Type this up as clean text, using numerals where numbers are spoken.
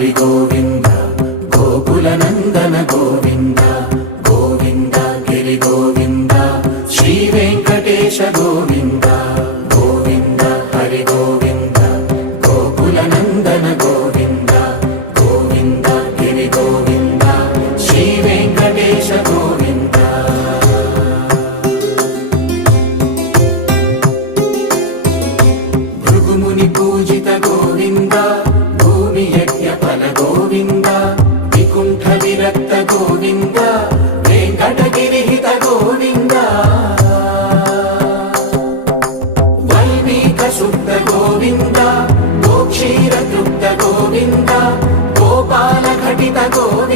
హరి గోవింద గోకుల నందన గోవింద గోవింద గిరి గోవింద శ్రీ వెంకటేశ గోవింద గోవింద హరి గోవింద గోకుల నందన గోవింద గోవింద గిరి గోవింద శ్రీ వెంకటేశ గోవింద భృగుముని పూజిత గోవింద భూమి యజ్ఞ ఫల గోవింద వికుంఠ విరక్త గోవింద వెంకటగిరిహిత గోవింద వల్మీక శుద్ధ గోవింద గోక్షీర తృప్త గోవింద గోపాల ఘటిత గోవింద